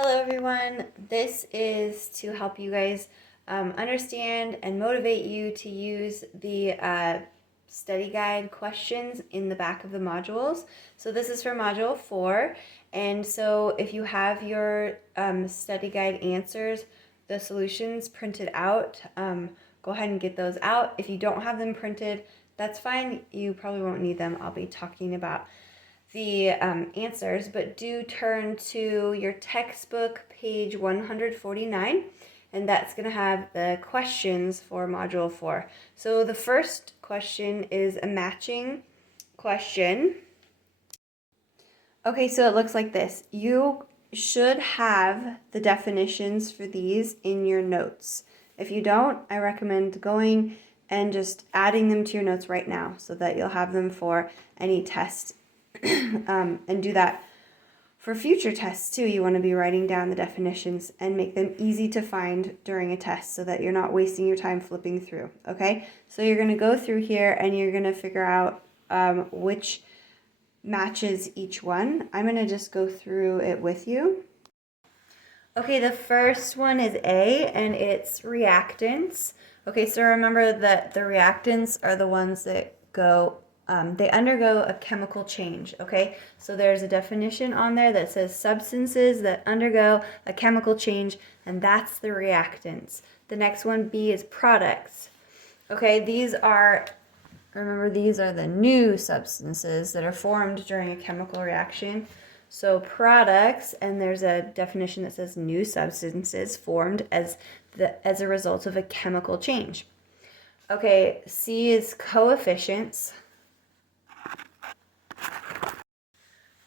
Hello everyone, this is to help you guys understand and motivate you to use the study guide questions in the back of the modules. So this is for module 4, and so if you have your study guide answers, the solutions printed out, go ahead and get those out. If you don't have them printed, that's fine, you probably won't need them. I'll be talking about the answers, but do turn to your textbook, page 149, and that's going to have the questions for Module 4. So the first question is a matching question. Okay, so it looks like this. You should have the definitions for these in your notes. If you don't, I recommend going and just adding them to your notes right now so that you'll have them for any test. And do that for future tests too. You want to be writing down the definitions and make them easy to find during a test so that you're not wasting your time flipping through. Okay, so you're going to go through here and you're going to figure out which matches each one. I'm going to just go through it with you. Okay, the first one is A, and it's reactants. Okay, so remember that the reactants are the ones that they undergo a chemical change, okay? So there's a definition on there that says substances that undergo a chemical change, and that's the reactants. The next one, B, is products. Okay, remember, these are the new substances that are formed during a chemical reaction. So products, and there's a definition that says new substances formed as a result of a chemical change. Okay, C is coefficients.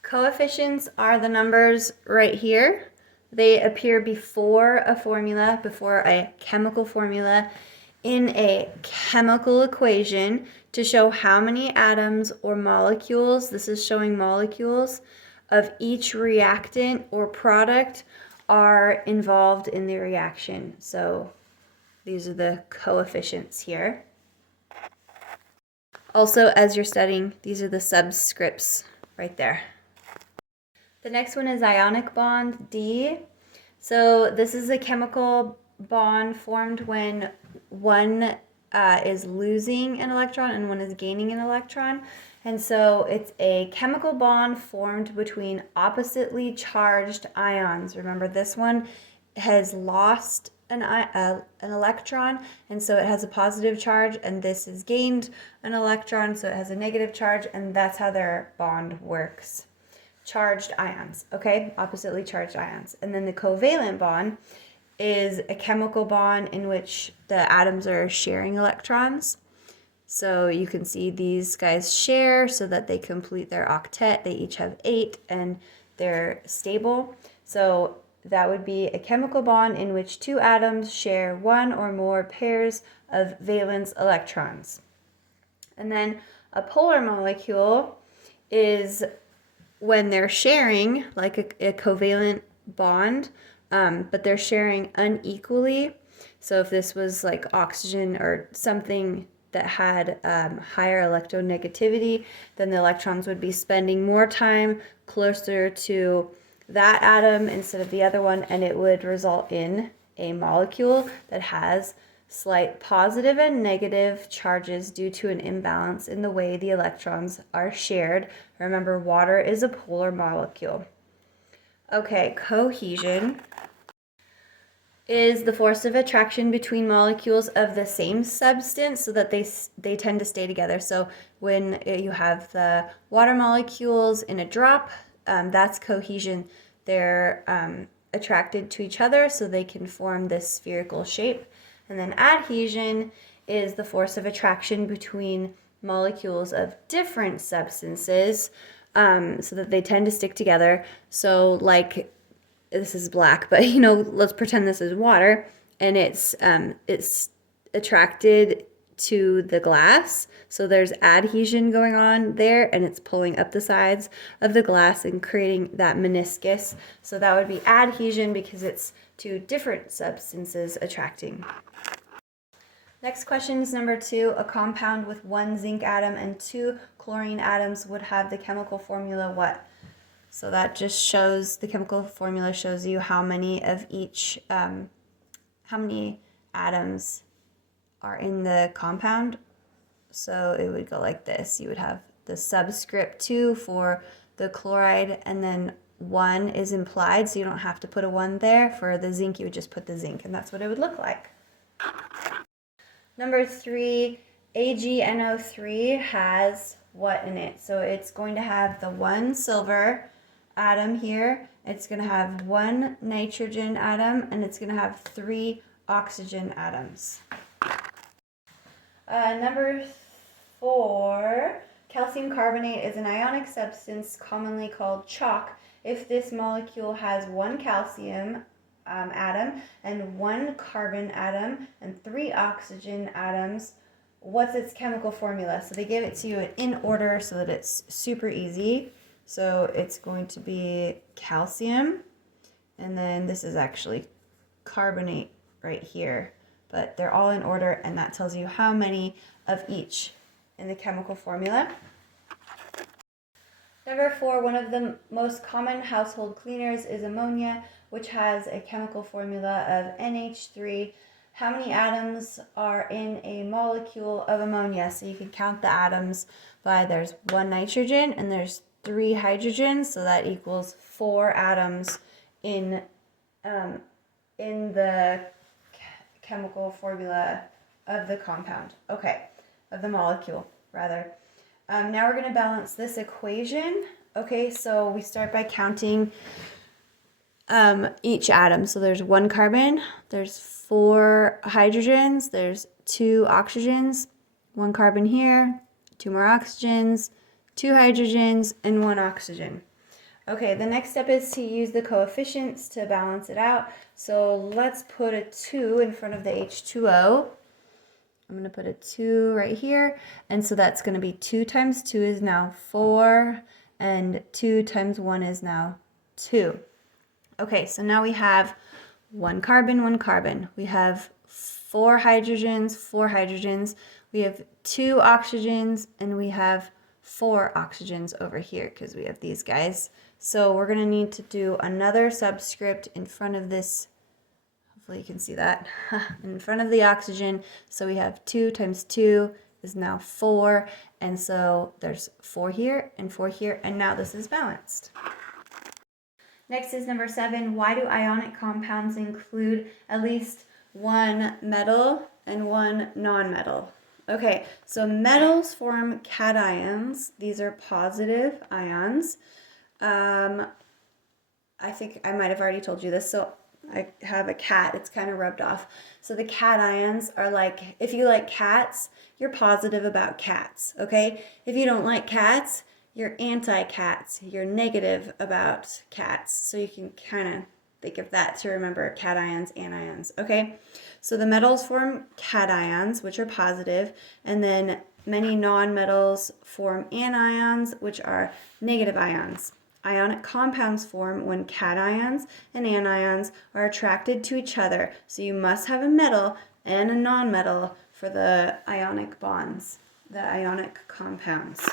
Coefficients are the numbers right here. They appear before a formula, before a chemical formula, in a chemical equation to show how many atoms or molecules, this is showing molecules, of each reactant or product are involved in the reaction. So these are the coefficients here. Also, as you're studying, these are the subscripts right there. The next one is ionic bond, D. So this is a chemical bond formed when one is losing an electron and one is gaining an electron. And so it's a chemical bond formed between oppositely charged ions. Remember, this one has lost an electron, and so it has a positive charge, and this has gained an electron, so it has a negative charge, and that's how their bond works. Charged ions, okay? Oppositely charged ions. And then the covalent bond is a chemical bond in which the atoms are sharing electrons. So you can see these guys share so that they complete their octet. They each have 8 and they're stable. So that would be a chemical bond in which 2 atoms share 1 or more pairs of valence electrons. And then a polar molecule is when they're sharing, like a covalent bond, but they're sharing unequally. So if this was like oxygen or something that had higher electronegativity, then the electrons would be spending more time closer to that atom instead of the other one, and it would result in a molecule that has slight positive and negative charges due to an imbalance in the way the electrons are shared. Remember, water is a polar molecule. Okay, cohesion is the force of attraction between molecules of the same substance so that they tend to stay together. So when you have the water molecules in a drop, that's cohesion. They're attracted to each other so they can form this spherical shape. And then adhesion is the force of attraction between molecules of different substances so that they tend to stick together. So like, this is black, but let's pretend this is water, and it's attracted to the glass. So there's adhesion going on there, and it's pulling up the sides of the glass and creating that meniscus. So that would be adhesion because it's two different substances attracting. Next question is number 2. A compound with 1 zinc atom and 2 chlorine atoms would have the chemical formula what? So that just shows, the chemical formula shows you how many of each, how many atoms are in the compound. So it would go like this. You would have the subscript 2 for the chloride, and then 1 is implied, so you don't have to put a 1 there. For the zinc, you would just put the zinc, and that's what it would look like. Number 3, AgNO3 has what in it? So it's going to have the 1 silver atom here, it's going to have 1 nitrogen atom, and it's going to have 3 oxygen atoms. Number 4, calcium carbonate is an ionic substance commonly called chalk if this molecule has 1 calcium atom and 1 carbon atom and 3 oxygen atoms. What's its chemical formula? So they give it to you in order so that it's super easy. So it's going to be calcium, and then this is actually carbonate right here, but they're all in order, and that tells you how many of each in the chemical formula. Number 4, one of the most common household cleaners is ammonia, which has a chemical formula of NH3. How many atoms are in a molecule of ammonia? So you can count the atoms by, there's 1 nitrogen and there's 3 hydrogens, so that equals 4 atoms in the chemical formula of the compound. Okay, of the molecule, rather. Now we're going to balance this equation. Okay, so we start by counting each atom. So there's 1 carbon, there's 4 hydrogens, there's 2 oxygens, 1 carbon here, 2 more oxygens, 2 hydrogens, and 1 oxygen. Okay, the next step is to use the coefficients to balance it out. So let's put a 2 in front of the H2O. I'm going to put a 2 right here, and so that's going to be 2 times 2 is now 4, and 2 times 1 is now 2. Okay, so now we have 1 carbon, 1 carbon. We have 4 hydrogens, 4 hydrogens. We have 2 oxygens, and we have 4 oxygens over here because we have these guys. So we're going to need to do another subscript in front of this. Hopefully you can see that. In front of the oxygen. So we have 2 times 2 is now 4. And so there's 4 here and 4 here. And now this is balanced. Next is number 7. Why do ionic compounds include at least 1 metal and 1 nonmetal? Okay, so metals form cations. These are positive ions. I think I might have already told you this. So I have a cat. It's kind of rubbed off. So the cations are like, if you like cats, you're positive about cats, okay? If you don't like cats, you're anti-cats. You're negative about cats. So you can kind of think of that to remember cations, anions, okay? So the metals form cations, which are positive, and then many nonmetals form anions, which are negative ions. Ionic compounds form when cations and anions are attracted to each other. So you must have a metal and a nonmetal for the ionic bonds, the ionic compounds.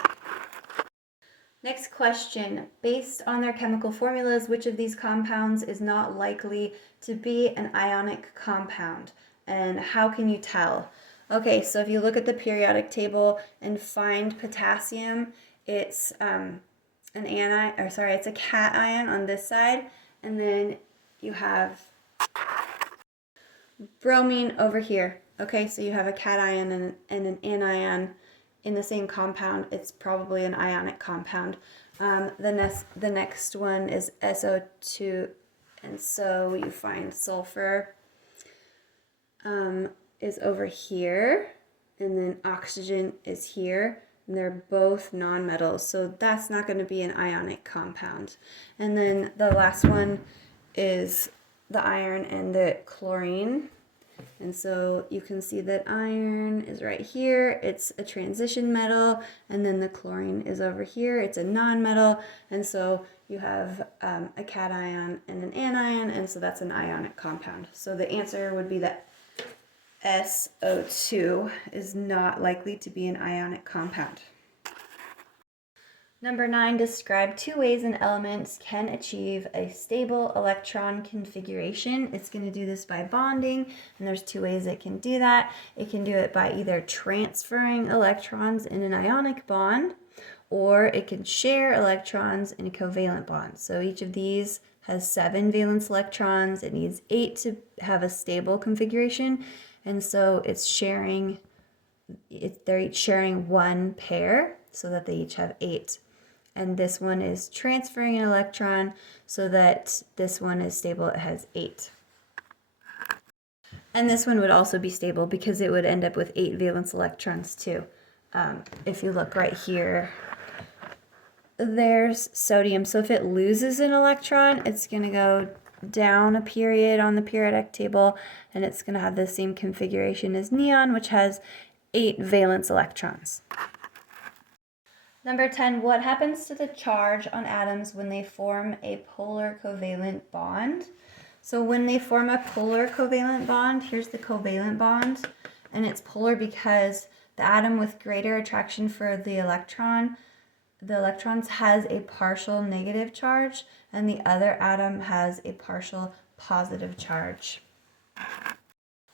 Next question. Based on their chemical formulas, which of these compounds is not likely to be an ionic compound? And how can you tell? Okay, so if you look at the periodic table and find potassium, it's it's a cation on this side, and then you have bromine over here. Okay, so you have a cation and an anion in the same compound. It's probably an ionic compound. The next one is SO2, and so you find sulfur is over here, and then oxygen is here. And they're both nonmetals, so that's not going to be an ionic compound. And then the last one is the iron and the chlorine. And so you can see that iron is right here. It's a transition metal, and then the chlorine is over here. It's a nonmetal, and so you have a cation and an anion, and so that's an ionic compound. So the answer would be that SO2 is not likely to be an ionic compound. Number 9, describe 2 ways an element can achieve a stable electron configuration. It's going to do this by bonding, and there's 2 ways it can do that. It can do it by either transferring electrons in an ionic bond, or it can share electrons in a covalent bond. So each of these has 7 valence electrons. It needs 8 to have a stable configuration, and so they're each sharing 1 pair so that they each have 8. And this one is transferring an electron so that this one is stable, it has 8. And this one would also be stable because it would end up with 8 valence electrons too. If you look right here, there's sodium. So if it loses an electron, it's going to go down a period on the periodic table, and it's going to have the same configuration as neon, which has 8 valence electrons. Number 10, what happens to the charge on atoms when they form a polar covalent bond? So when they form a polar covalent bond, here's the covalent bond, and it's polar because the atom with greater attraction for the electrons has a partial negative charge, and the other atom has a partial positive charge.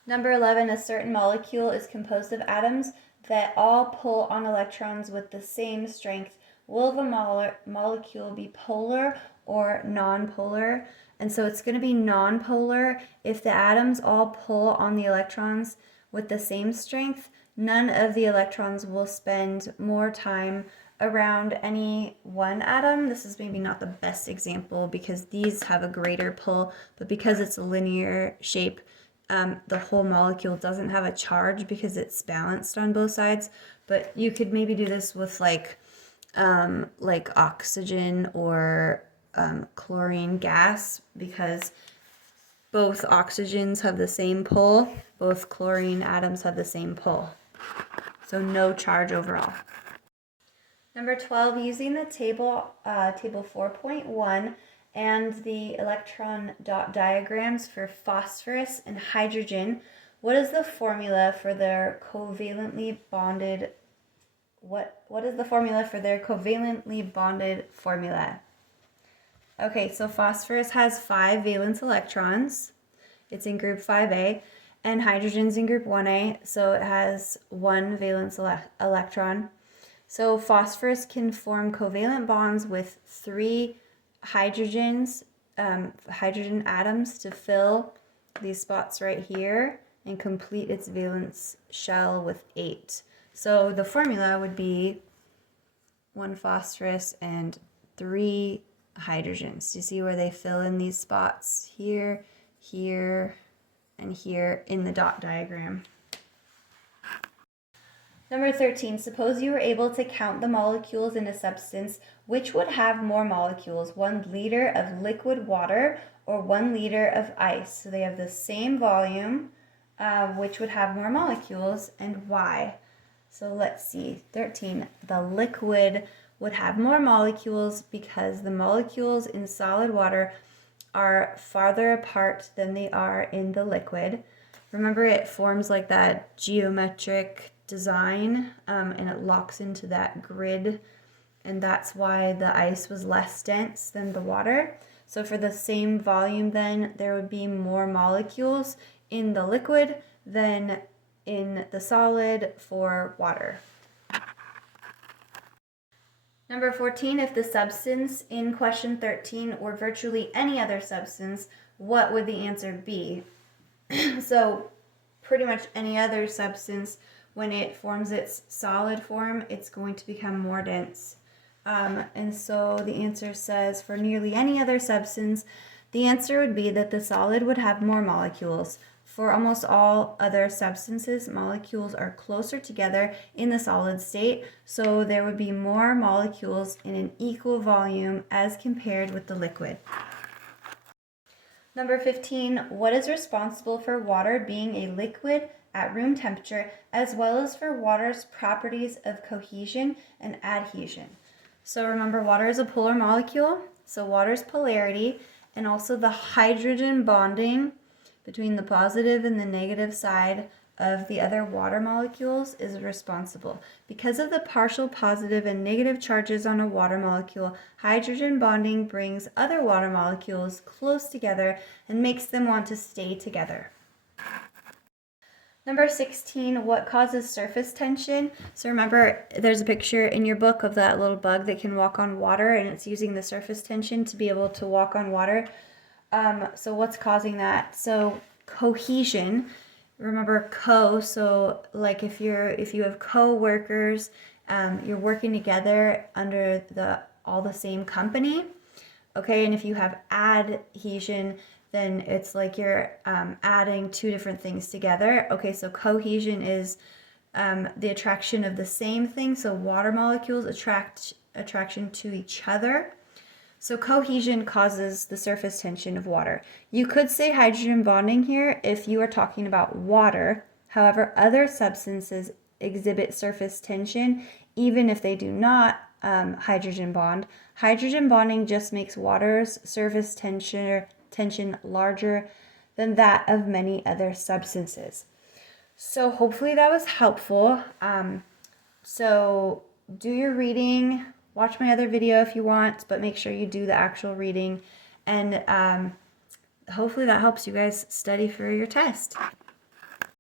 Number 11, a certain molecule is composed of atoms that all pull on electrons with the same strength. Will the molecule be polar or nonpolar? And so it's going to be nonpolar if the atoms all pull on the electrons with the same strength. None of the electrons will spend more time around any one atom. This is maybe not the best example because these have a greater pull, but because it's a linear shape, the whole molecule doesn't have a charge because it's balanced on both sides. But you could maybe do this with like oxygen or chlorine gas, because both oxygens have the same pull, both chlorine atoms have the same pull. So no charge overall. Number 12, using the table 4.1 and the electron dot diagrams for phosphorus and hydrogen, what is the formula for their covalently bonded formula? Okay, so phosphorus has 5 valence electrons. It's in group 5A, and hydrogen's in group 1A, so it has 1 valence electron. So phosphorus can form covalent bonds with 3 hydrogen atoms to fill these spots right here and complete its valence shell with 8. So the formula would be 1 phosphorus and 3 hydrogens. Do you see where they fill in these spots? Here, here, and here in the dot diagram. Number 13, suppose you were able to count the molecules in a substance. Which would have more molecules, 1 liter of liquid water or 1 liter of ice? So they have the same volume. Which would have more molecules and why? So let's see, 13, the liquid would have more molecules because the molecules in solid water are farther apart than they are in the liquid. Remember, it forms like that geometric design, and it locks into that grid, and that's why the ice was less dense than the water. So for the same volume, then there would be more molecules in the liquid than in the solid for water. Number 14, if the substance in question 13 were virtually any other substance, what would the answer be? So pretty much any other substance, when it forms its solid form, it's going to become more dense. And so the answer says for nearly any other substance, the answer would be that the solid would have more molecules. For almost all other substances, molecules are closer together in the solid state, so there would be more molecules in an equal volume as compared with the liquid. Number 15, what is responsible for water being a liquid at room temperature, as well as for water's properties of cohesion and adhesion? So remember, water is a polar molecule, so water's polarity and also the hydrogen bonding between the positive and the negative side of the other water molecules is responsible. Because of the partial positive and negative charges on a water molecule, hydrogen bonding brings other water molecules close together and makes them want to stay together. Number 16, what causes surface tension? So remember, there's a picture in your book of that little bug that can walk on water, and it's using the surface tension to be able to walk on water. So what's causing that? So cohesion. Remember so like if you have co-workers, you're working together under all the same company. Okay, and if you have adhesion, then it's like you're adding two different things together. Okay, so cohesion is the attraction of the same thing. So water molecules attraction to each other. So cohesion causes the surface tension of water. You could say hydrogen bonding here if you are talking about water. However, other substances exhibit surface tension even if they do not hydrogen bond. Hydrogen bonding just makes water's surface tension larger than that of many other substances. So hopefully that was helpful. So do your reading, watch my other video if you want, but make sure you do the actual reading, and hopefully that helps you guys study for your test.